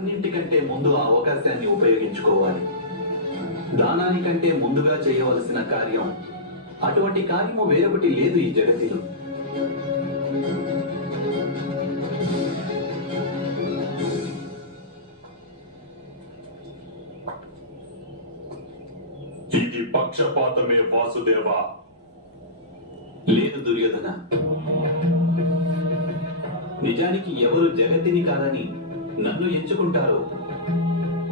అన్నింటికంటే ముందు ఆ అవకాశాన్ని ఉపయోగించుకోవాలి. దానానికంటే ముందుగా చేయవలసిన కార్యం, అటువంటి కార్యము వేరొకటి లేదు ఈ జగతిలో. ఇది పక్షపాతమే వాసుదేవా. లేదు దుర్యోధన, నిజానికి ఎవరు జగతిని కాదని నన్ను ఎంచుకుంటారో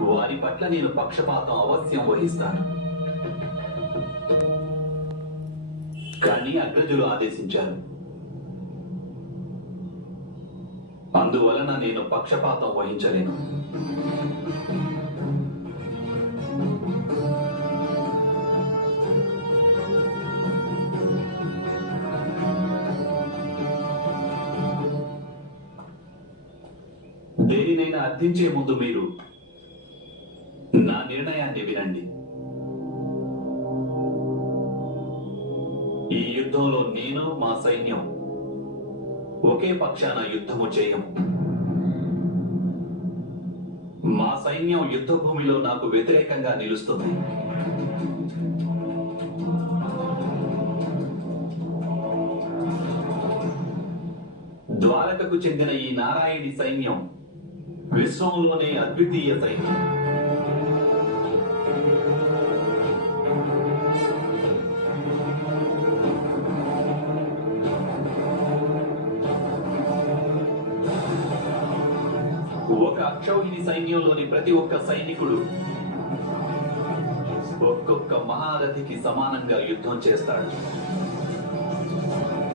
వారి పట్ల నేను పక్షపాతం అవశ్యం వహిస్తాను. కానీ అగ్రజులు ఆదేశించారు, అందువలన నేను పక్షపాతం వహించలేను. దేనినైనా అర్థించే ముందు మీరు నా నిర్ణయాన్ని వినండి. ఈ యుద్ధంలో నేను, మా సైన్యం ఒకే పక్షాన యుద్ధము చేయము. మా సైన్యం యుద్ధ భూమిలో నాకు వ్యతిరేకంగా నిలుస్తుంది. ద్వారకకు చెందిన ఈ నారాయణి సైన్యం విశ్వంలోనే అద్వితీయ సైన్యం. ఒక అక్షౌహిణి సైన్యంలోని ప్రతి ఒక్క సైనికుడు ఒక్కొక్క మహారథికి సమానంగా యుద్ధం చేస్తాడు.